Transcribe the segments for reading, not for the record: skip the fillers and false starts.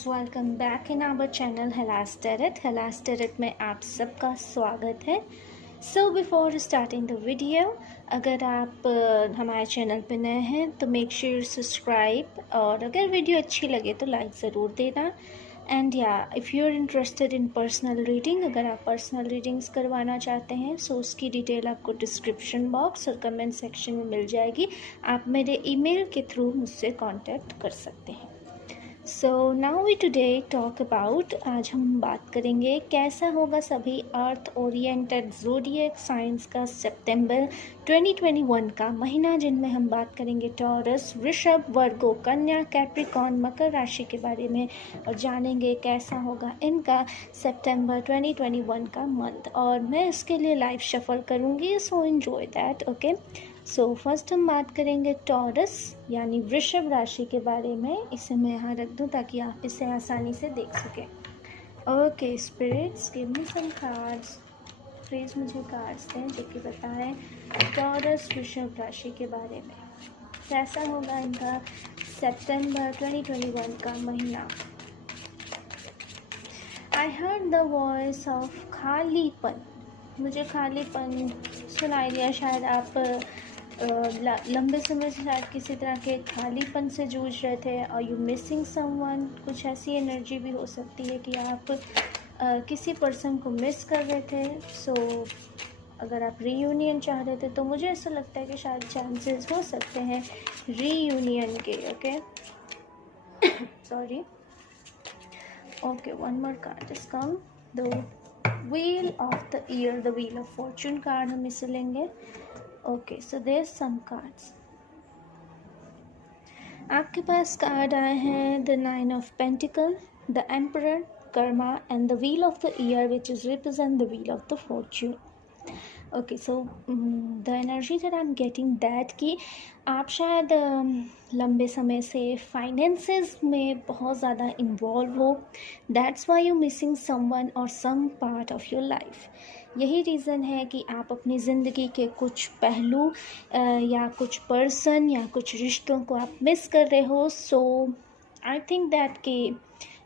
Guys, welcome back in our channel हलास टेरेट में आप सबका स्वागत है। So before starting the video, अगर आप हमारे चैनल पे नए हैं तो मेक श्योर सब्सक्राइब, और अगर वीडियो अच्छी लगे तो लाइक ज़रूर देना। एंड या if you are interested in personal reading, अगर आप पर्सनल रीडिंग्स करवाना चाहते हैं सो उसकी डिटेल आपको डिस्क्रिप्शन बॉक्स और कमेंट सेक्शन में मिल जाएगी। आप मेरे ईमेल के थ्रू मुझसे कांटेक्ट कर सकते हैं। So now we today talk about, आज हम बात करेंगे कैसा होगा सभी अर्थ ओरिएंटेड ज़ोडिएक साइंस का सितंबर 2021 का महीना, जिनमें हम बात करेंगे टॉरस, वृषभ, वर्गो, कन्या, कैप्रिकॉर्न, मकर राशि के बारे में, और जानेंगे कैसा होगा इनका सितंबर 2021 का मंथ। और मैं इसके लिए लाइव शफल करूँगी, so enjoy that. Okay, so first हम बात करेंगे टॉरस यानी वृषभ राशि के बारे में। इसे मैं यहाँ रख दूँ ताकि आप इसे आसानी से देख सकें। Okay spirits, give me some cards please, मुझे कार्ड्स दें जो कि बताएं टॉरस वृषभ राशि के बारे में कैसा होगा इनका सितंबर 2021 का महीना। I heard the voice of खालीपन, मुझे खालीपन सुनाई दिया। शायद आप लंबे समय से शायद किसी तरह के खालीपन से जूझ रहे थे, और यू मिसिंग समवन, कुछ ऐसी एनर्जी भी हो सकती है कि आप किसी पर्सन को मिस कर रहे थे। सो अगर आप रीयूनियन चाह रहे थे तो मुझे ऐसा लगता है कि शायद चांसेस हो सकते हैं रीयूनियन के। Okay sorry. Okay, one more card is come, the wheel of the year, the wheel of fortune card हम इसे लेंगे। Okay, so there some cards. आपके पास कार्ड आए हैं the 9 of pentacle, the emperor, karma, and the wheel of the year which is represent the wheel of the fortune. Okay, so the energy that I am getting that कि आप शायद लंबे समय से फाइनेंसेस में बहुत ज़्यादा इन्वॉल्व हो, that's why you missing someone और some part of your life. यही रीज़न है कि आप अपनी ज़िंदगी के कुछ पहलू या कुछ पर्सन या कुछ रिश्तों को आप मिस कर रहे हो। सो आई थिंक दैट कि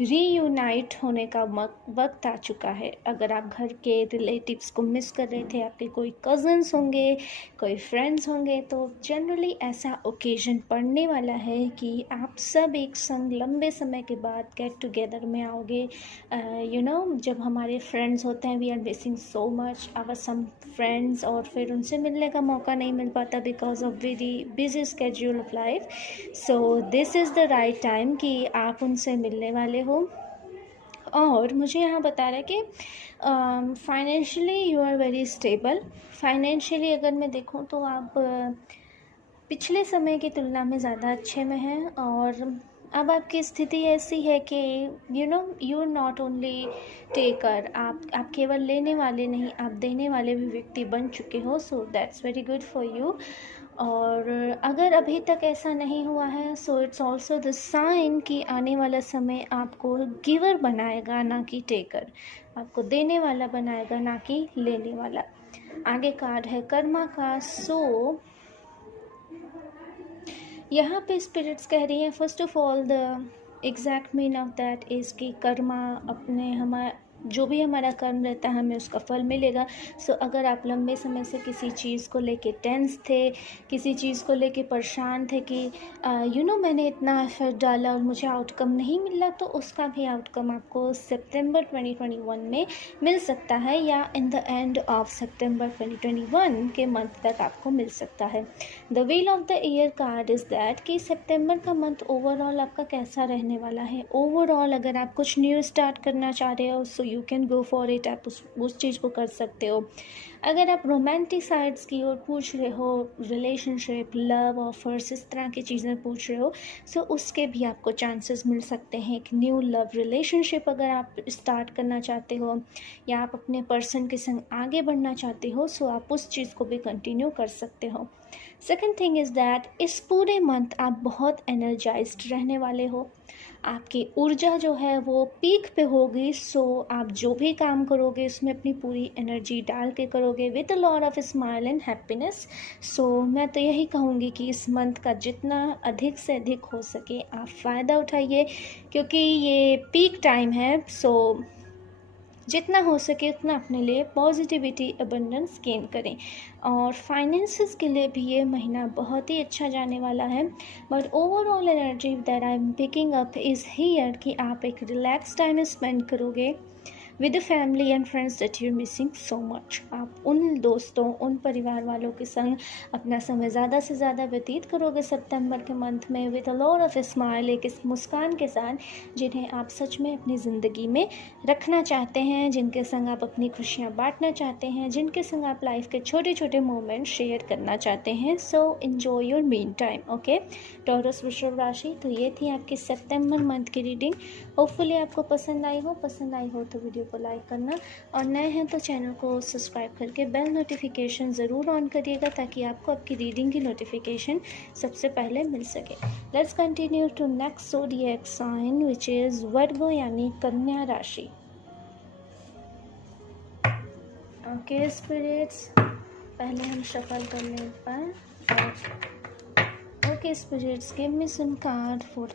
रीयूनाइट होने का वक्त आ चुका है। अगर आप घर के रिलेटिव्स को मिस कर रहे थे, आपके कोई कज़न्स होंगे, कोई फ्रेंड्स होंगे, तो जनरली ऐसा ओकेजन पड़ने वाला है कि आप सब एक संग लंबे समय के बाद गेट टुगेदर में आओगे। यू नो, जब हमारे फ्रेंड्स होते हैं, we are missing so much our some friends, और फिर उनसे मिलने का मौका नहीं मिल पाता because of very busy schedule of life. So this is the right time कि आप उनसे मिलने वाले हो। और मुझे यहाँ बता रहा है कि financially you are very stable. Financially अगर मैं देखूँ तो आप पिछले समय की तुलना में ज़्यादा अच्छे में हैं, और अब आपकी स्थिति ऐसी है कि यू नॉट ओनली टेकर, आप केवल लेने वाले नहीं, आप देने वाले भी व्यक्ति बन चुके हो। So that's very good for you. और अगर अभी तक ऐसा नहीं हुआ है so it's also the sign कि आने वाला समय आपको गिवर बनाएगा ना कि टेकर, आपको देने वाला बनाएगा ना कि लेने वाला। आगे कार्ड है कर्मा का। सो यहाँ पे स्पिरिट्स कह रही हैं, first of all the exact mean of that is कि कर्मा अपने हमारा जो भी हमारा कर्म रहता है हमें उसका फल मिलेगा। सो अगर आप लंबे समय से किसी चीज़ को लेके टेंस थे, किसी चीज़ को लेके परेशान थे कि मैंने इतना एफर्ट डाला और मुझे आउटकम नहीं मिला, तो उसका भी आउटकम आपको सितंबर 2021 में मिल सकता है, या इन द एंड ऑफ सितंबर 2021 के मंथ तक आपको मिल सकता है। The wheel of the year card is that कि सितंबर का मंथ ओवरऑल आपका कैसा रहने वाला है। ओवरऑल अगर आप कुछ न्यू स्टार्ट करना चाह रहे हो so you can go for it, आप उस चीज़ को कर सकते हो। अगर आप रोमांटिक साइड्स की ओर पूछ रहे हो, रिलेशनशिप, लव ऑफर्स, इस तरह की चीज़ें पूछ रहे हो, सो उसके भी आपको चांसेस मिल सकते हैं। एक न्यू लव रिलेशनशिप अगर आप स्टार्ट करना चाहते हो, या आप अपने पर्सन के संग आगे बढ़ना चाहते हो, सो आप उस चीज़ को भी कंटिन्यू कर सकते हो। सेकेंड थिंग इज़ दैट इस पूरे मंथ आप बहुत एनर्जाइज्ड रहने वाले हो, आपकी ऊर्जा जो है वो पीक पे होगी। सो आप जो भी काम करोगे उसमें अपनी पूरी एनर्जी डाल के करोगे। करोगे with a lot of smile and happiness. So मैं तो यही कहूँगी कि इस मंथ का जितना अधिक से अधिक हो सके आप फ़ायदा उठाइए, क्योंकि ये पीक टाइम है। सो जितना हो सके उतना अपने लिए पॉजिटिविटी अबंडेंस गेन करें। और फाइनेंसेस के लिए भी ये महीना बहुत ही अच्छा जाने वाला है। But overall energy that I am picking up is here कि आप एक रिलैक्स टाइम स्पेंड करोगे with the family and friends that you missing so much. आप उन दोस्तों, उन परिवार वालों के संग अपना समय ज़्यादा से ज़्यादा व्यतीत करोगे सितंबर के मंथ में with a lot of smile, एक इस मुस्कान के साथ, जिन्हें आप सच में अपनी ज़िंदगी में रखना चाहते हैं, जिनके संग आप अपनी खुशियाँ बांटना चाहते हैं, जिनके संग आप लाइफ के छोटे छोटे मोमेंट शेयर करना चाहते हैं। सो enjoy your mean time. Okay taurus वृषभ राशि, तो ये थी आपकी सितंबर मंथ की रीडिंग। होपफुली आपको पसंद आई हो तो वीडियो को लाइक करना, और नए हैं तो चैनल को सब्सक्राइब करके बेल नोटिफिकेशन ज़रूर ऑन करिएगा ताकि आपको आपकी रीडिंग की नोटिफिकेशन सबसे पहले मिल सके। Let's continue to next zodiac sign which is Virgo यानी कन्या राशि। ओके स्पिरिट्स, पहले हम शफल कर लें एक बार। Okay spirits, give me some card for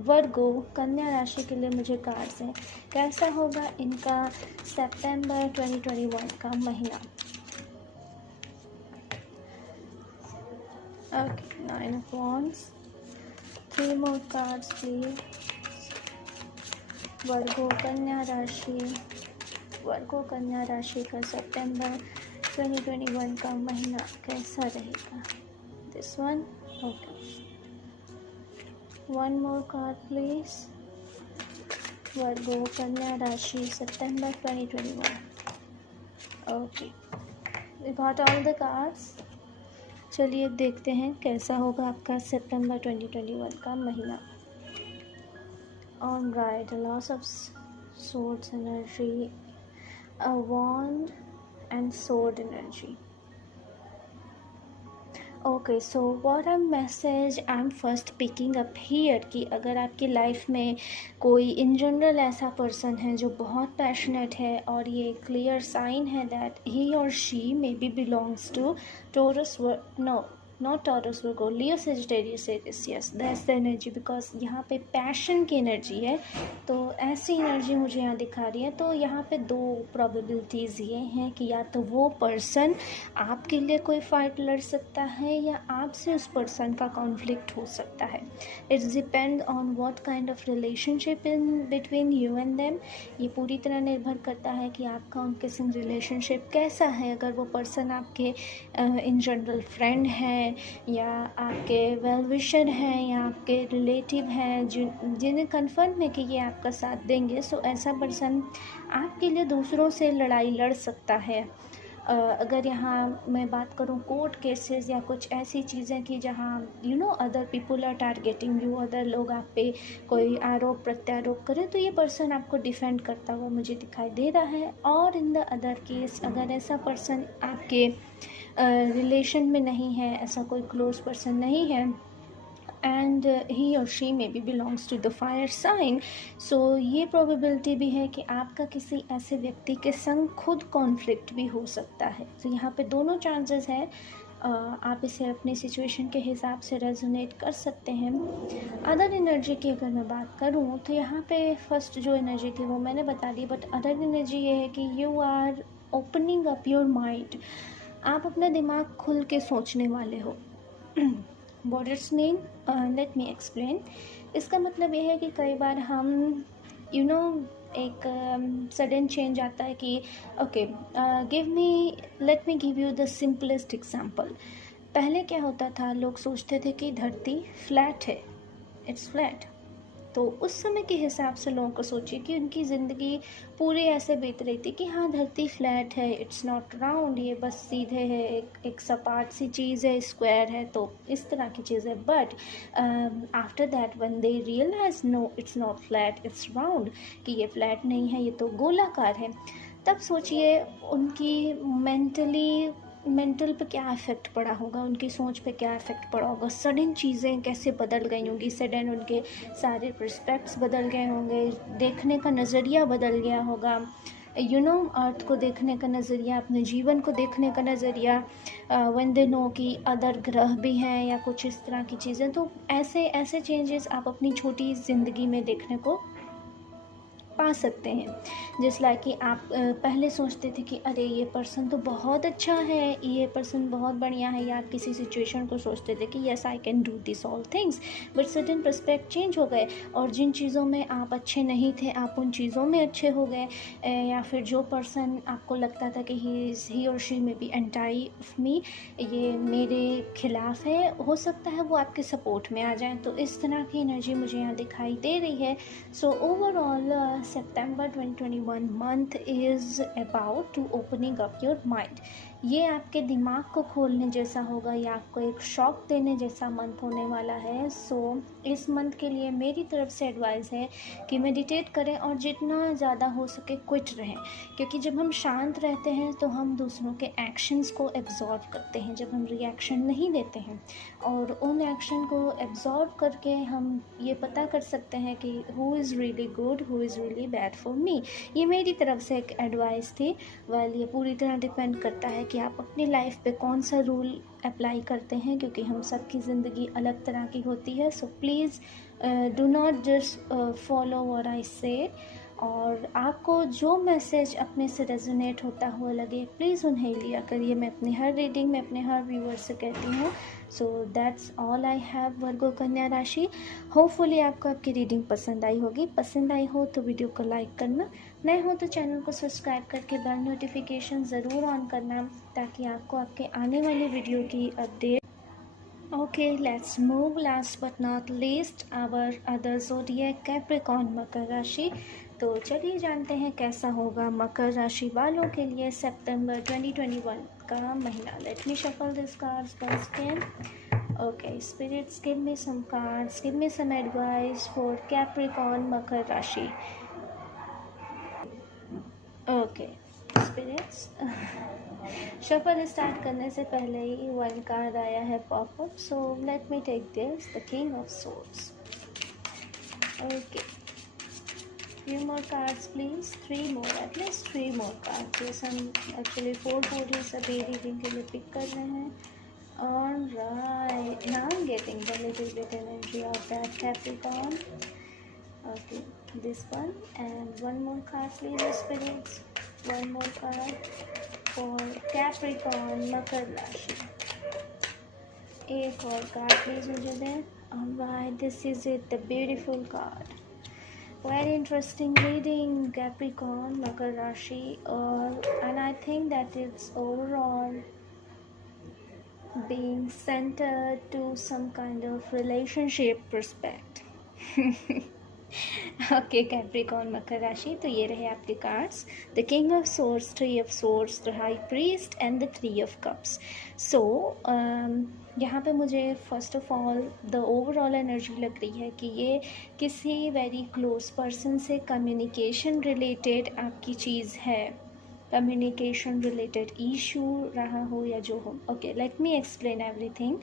Virgo कन्या राशि के लिए मुझे कार्ड्स हैं। कैसा होगा इनका सितंबर 2021 का महीना। Okay 9 of wands, 3 more cards please. Virgo कन्या राशि का सितंबर 2021 का महीना कैसा रहेगा। This one. Okay. One more card, please. Virgo, Kanya Rashi, September 2021. Okay. We got all the cards. चलिए देखते हैं कैसा होगा आपका सितंबर 2021 का महीना। All right, loss of swords energy, a wand and sword energy. Okay so what a message I am first picking up here कि अगर आपकी लाइफ में कोई इन जनरल ऐसा पर्सन है जो बहुत पैशनेट है, और ये क्लियर साइन है दैट ही और she may be belongs to Taurus, no not Taurus, Virgo, Leo, Sagittarius, Aries. Yes that's the energy, because यहाँ पे पैशन की एनर्जी है। तो ऐसी एनर्जी मुझे यहाँ दिखा रही है। तो यहाँ पे 2 प्रोबेबिलिटीज़ ये हैं कि या तो वो पर्सन आपके लिए कोई फाइट लड़ सकता है या आपसे उस पर्सन का कॉन्फ्लिक्ट हो सकता है। It's depend on what kind of relationship in between you and them. ये पूरी तरह निर्भर करता है कि आपका उनके संग रिलेशनशिप कैसा है। अगर वो पर्सन आपके इन जनरल फ्रेंड है, या आपके वेल विशर हैं, या आपके रिलेटिव हैं जिन्हें कन्फर्म है कि ये आपका साथ देंगे, सो ऐसा पर्सन आपके लिए दूसरों से लड़ाई लड़ सकता है। अगर यहाँ मैं बात करूँ कोर्ट केसेस या कुछ ऐसी चीज़ें कि जहाँ other people are targeting you, other लोग आप पे कोई आरोप प्रत्यारोप करें, तो ये पर्सन आपको डिफेंड करता हुआ मुझे दिखाई दे रहा है। और इन द अदर केस अगर ऐसा पर्सन आपके रिलेशन में नहीं है, ऐसा कोई क्लोज पर्सन नहीं है, एंड ही और she may be belongs to the fire sign, so ये प्रोबेबिलिटी भी है कि आपका किसी ऐसे व्यक्ति के संग खुद कॉन्फ्लिक्ट भी हो सकता है। तो यहाँ पे दोनों चांसेस हैं। आप इसे अपनी सिचुएशन के हिसाब से रेजोनेट कर सकते हैं। अदर एनर्जी की अगर मैं बात करूँ तो यहाँ पे फर्स्ट जो एनर्जी थी वो मैंने बता दी, बट अदर एनर्जी ये है कि you are opening up your mind. आप अपना दिमाग खुल के सोचने वाले हो। What it's mean? Let me explain. इसका मतलब ये है कि कई बार हम एक सडन चेंज आता है कि okay let me give you the simplest example. पहले क्या होता था, लोग सोचते थे कि धरती फ्लैट है, इट्स फ्लैट। तो उस समय के हिसाब से लोगों को सोचिए कि उनकी ज़िंदगी पूरी ऐसे बीत रही थी कि हाँ धरती फ्लैट है, इट्स नॉट राउंड, ये बस सीधे है, एक सपाट सी चीज़ है, स्क्वायर है, तो इस तरह की चीज़ है। But after that when they realize no it's not flat, it's round, कि ये फ्लैट नहीं है, ये तो गोलाकार है, तब सोचिए उनकी मेंटल पे क्या इफ़ेक्ट पड़ा होगा, उनकी सोच पे क्या इफ़ेक्ट पड़ा होगा। सडन चीज़ें कैसे बदल गई होंगी, सडन उनके सारे पर्सपेक्ट्स बदल गए होंगे, देखने का नज़रिया बदल गया होगा। अर्थ को देखने का नज़रिया, अपने जीवन को देखने का नज़रिया, व्हेन दे नो कि अदर ग्रह भी हैं या कुछ इस तरह की चीज़ें। तो ऐसे ऐसे चेंजेस आप अपनी छोटी ज़िंदगी में देखने को पा सकते हैं। जिस लाइक कि आप पहले सोचते थे कि अरे ये पर्सन तो बहुत अच्छा है, ये पर्सन बहुत बढ़िया है, या आप किसी सिचुएशन को सोचते थे कि yes I can do this all things, but sudden पर्सपेक्ट change हो गए और जिन चीज़ों में आप अच्छे नहीं थे आप उन चीज़ों में अच्छे हो गए। या फिर जो पर्सन आपको लगता था कि ही और शी में बी एंटाई ऑफ मी, ये मेरे खिलाफ है, हो सकता है वो आपके सपोर्ट में आ जाए। तो इस तरह की एनर्जी मुझे यहाँ दिखाई दे रही है। So overall September 2021 month is about to opening up your mind। ये आपके दिमाग को खोलने जैसा होगा या आपको एक शॉक देने जैसा मंथ होने वाला है। सो इस मंथ के लिए मेरी तरफ से एडवाइस है कि मेडिटेट करें और जितना ज़्यादा हो सके क्विट रहें, क्योंकि जब हम शांत रहते हैं तो हम दूसरों के एक्शंस को एब्जॉर्व करते हैं, जब हम रिएक्शन नहीं देते हैं और उन एक्शन को एब्जॉर्व करके हम ये पता कर सकते हैं कि who is really good, who is really bad for me. ये मेरी तरफ से एक एडवाइस थी। वेल ये पूरी तरह डिपेंड करता है कि आप अपनी लाइफ पे कौन सा रूल अप्लाई करते हैं, क्योंकि हम सबकी ज़िंदगी अलग तरह की होती है। So please do not just follow what I से, और आपको जो मैसेज अपने से रेजोनेट होता हुआ लगे प्लीज़ उन्हें लिया करिए। मैं अपनी हर रीडिंग में अपने हर व्यूअर से कहती हूँ। So that's all I have Virgo कन्या राशि। होपफुली आपको आपकी रीडिंग पसंद आई होगी। पसंद आई हो तो वीडियो को लाइक करना, नए हो तो चैनल को सब्सक्राइब करके बेल नोटिफिकेशन ज़रूर ऑन करना ताकि आपको आपके आने वाली वीडियो की update. Okay, let's move. Last but not least, our other zodiac Capricorn मकर राशि। तो चलिए जानते हैं कैसा होगा मकर राशि वालों के लिए सितंबर 2021 का महीना। Let me shuffle these cards once again. Okay, spirits, give me some cards, give me some advice for Capricorn मकर राशि। Okay, spirits. शफल स्टार्ट करने से पहले ही वन कार्ड आया है pop up, so let me take this, the king of swords. Okay, few more cards please, 3 more, at least 3 more cards। yes, हम actually 4 ही सभी reading के लिए पिक कर रहे हैं। Alright, now I'm getting the little bit energy of that Capricorn। Okay, this one and one more card please spirits, one more card for Capricorn मकर राशि। एक और कार्ड प्लीज मुझे दें। Alright, this is it, the beautiful card। Very interesting reading, Capricorn मकर राशि, and I think that it's overall being centered to some kind of relationship prospect। Okay, Capricorn मकर राशि। तो ये रहे आपके cards, the king of swords, 3 of swords, the high priest and the 3 of cups. So यहाँ पे मुझे first of all the overall energy लग रही है कि ये किसी वेरी क्लोज पर्सन से कम्युनिकेशन रिलेटेड आपकी चीज़ है, कम्युनिकेशन रिलेटेड इशू रहा हो या जो हो। Okay, let me explain everything.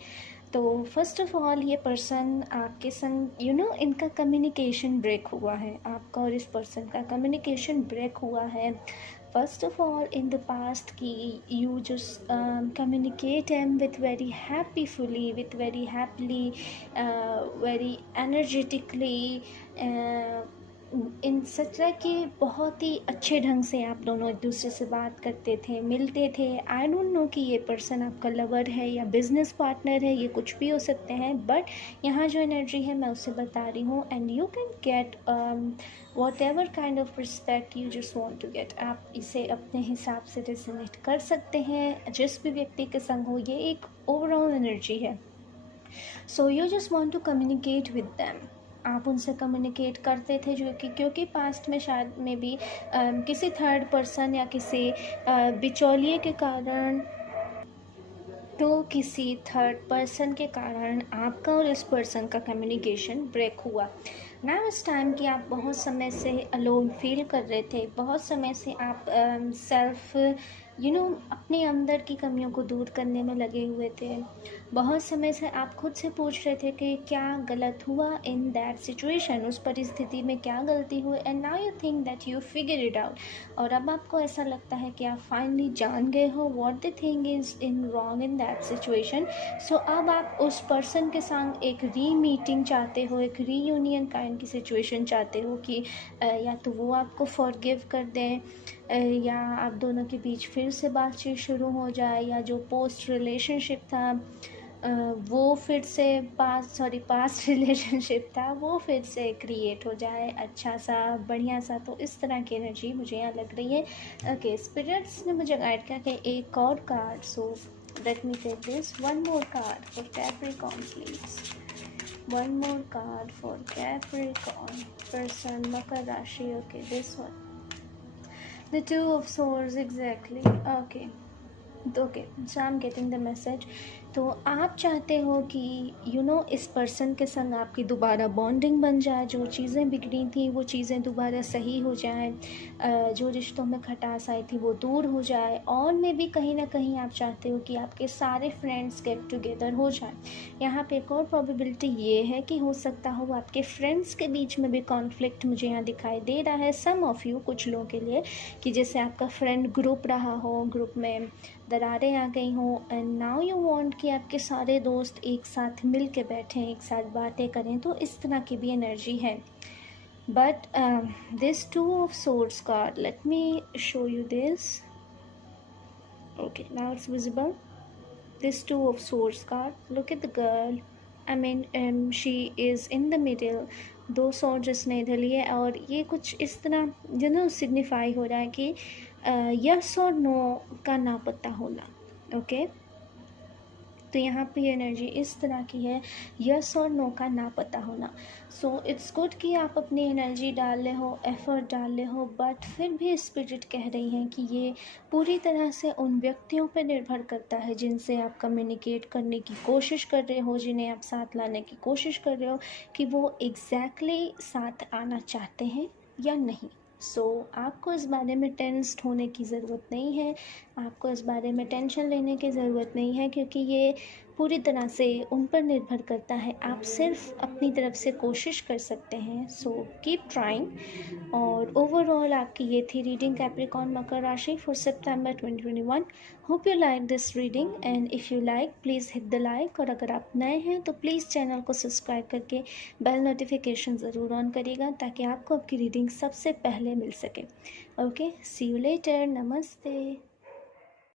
तो फर्स्ट ऑफ ऑल ये पर्सन आपके संग इनका कम्युनिकेशन ब्रेक हुआ है, आपका और इस पर्सन का कम्युनिकेशन ब्रेक हुआ है। First of all in the past कि you just communicate am with very हैप्पीफुली, with very happily, very energetically, इन सच कि बहुत ही अच्छे ढंग से आप दोनों एक दूसरे से बात करते थे, मिलते थे। आई डोंट नो कि ये पर्सन आपका लवर है या बिजनेस पार्टनर है, ये कुछ भी हो सकते हैं, बट यहाँ जो एनर्जी है मैं उससे बता रही हूँ। And you can get whatever kind of respect you just want to get. आप इसे अपने हिसाब से रेजोनेट कर सकते हैं जिस भी व्यक्ति के संग हो, ये एक ओवरऑल एनर्जी है। So you just want to communicate with them, आप उनसे कम्युनिकेट करते थे जो कि क्योंकि पास्ट में शायद में भी किसी थर्ड पर्सन या किसी बिचौलिए के कारण, तो किसी थर्ड पर्सन के कारण आपका और इस पर्सन का कम्युनिकेशन ब्रेक हुआ। नाउ इस टाइम कि आप बहुत समय से अलोन फील कर रहे थे, बहुत समय से आप सेल्फ अपने अंदर की कमियों को दूर करने में लगे हुए थे। बहुत समय से आप खुद से पूछ रहे थे कि क्या गलत हुआ इन दैट सिचुएशन, उस परिस्थिति में क्या गलती हुई, and now you think that you figure it out. और अब आपको ऐसा लगता है कि आप फाइनली जान गए हो what the thing is in wrong in that situation. So अब आप उस पर्सन के संग एक री मीटिंग चाहते हो, एक रीयूनियन काइंड की सिचुएशन चाहते हो कि या तो वो आपको फॉरगिव कर दें, या आप दोनों के बीच फिर से बातचीत शुरू हो जाए, या जो पोस्ट रिलेशनशिप था वो फिर से पास्ट रिलेशनशिप था वो फिर से क्रिएट हो जाए, अच्छा सा बढ़िया सा। तो इस तरह की एनर्जी मुझे यहाँ लग रही है। ओके, स्पिरिट्स ने मुझे गाइड किया कि एक और card, so let me take this one more card for Capricorn please. One more card for Capricorn person, Makar Rashi. Okay, this one. The Two of Swords, exactly. Okay, so I'm getting the message. तो आप चाहते हो कि इस person के संग आपकी दोबारा बॉन्डिंग बन जाए, जो चीज़ें बिगड़ी थी वो चीज़ें दोबारा सही हो जाए, जो रिश्तों में खटास आई थी वो दूर हो जाए, और में भी कहीं ना कहीं आप चाहते हो कि आपके सारे फ्रेंड्स गेट टुगेदर हो जाए। यहाँ पे एक और प्रोबेबिलिटी ये है कि हो सकता हो आपके फ्रेंड्स के बीच में भी कॉन्फ्लिक्ट मुझे यहाँ दिखाई दे रहा है, सम ऑफ यू, कुछ लोगों के लिए, कि जैसे आपका फ्रेंड ग्रुप रहा हो, ग्रुप में दरारें आ गई हों, एंड नाउ यू वांट कि आपके सारे दोस्त एक साथ मिल के बैठें, एक साथ बातें करें। तो इस तरह की भी एनर्जी है। But this two of swords card, let me show you this. Okay, now it's visible. This Two of Swords card. Look at the girl. I mean, she is in the middle. दो sword जिसने इधर लिए, और ये कुछ इस तरह signify हो रहा है कि यस और नो का ना पता होना। ओके, तो यहाँ पे एनर्जी इस तरह की है, यस और नो का ना पता होना। सो इट्स गुड कि आप अपनी एनर्जी डाल रहे हो, एफर्ट डाल रहे हो, बट फिर भी स्पिरिट कह रही हैं कि ये पूरी तरह से उन व्यक्तियों पर निर्भर करता है जिनसे आप कम्युनिकेट करने की कोशिश कर रहे हो, जिन्हें आप साथ लाने की कोशिश कर रहे हो, कि वो एग्जैक्टली साथ आना चाहते हैं या नहीं। सो आपको इस बारे में टेंस्ड होने की ज़रूरत नहीं है, आपको इस बारे में टेंशन लेने की ज़रूरत नहीं है, क्योंकि ये पूरी तरह से उन पर निर्भर करता है। आप सिर्फ अपनी तरफ से कोशिश कर सकते हैं। So keep trying. और ओवरऑल आपकी ये थी रीडिंग कैप्रिकॉर्न मकर राशि for September 2021। Hope you like this reading, and if you like please hit the like, और अगर आप नए हैं तो प्लीज़ चैनल को सब्सक्राइब करके बेल नोटिफिकेशन ज़रूर ऑन करिएगा, ताकि आपको आपकी रीडिंग सबसे पहले मिल सके। ओके, सी यू लेटर, नमस्ते।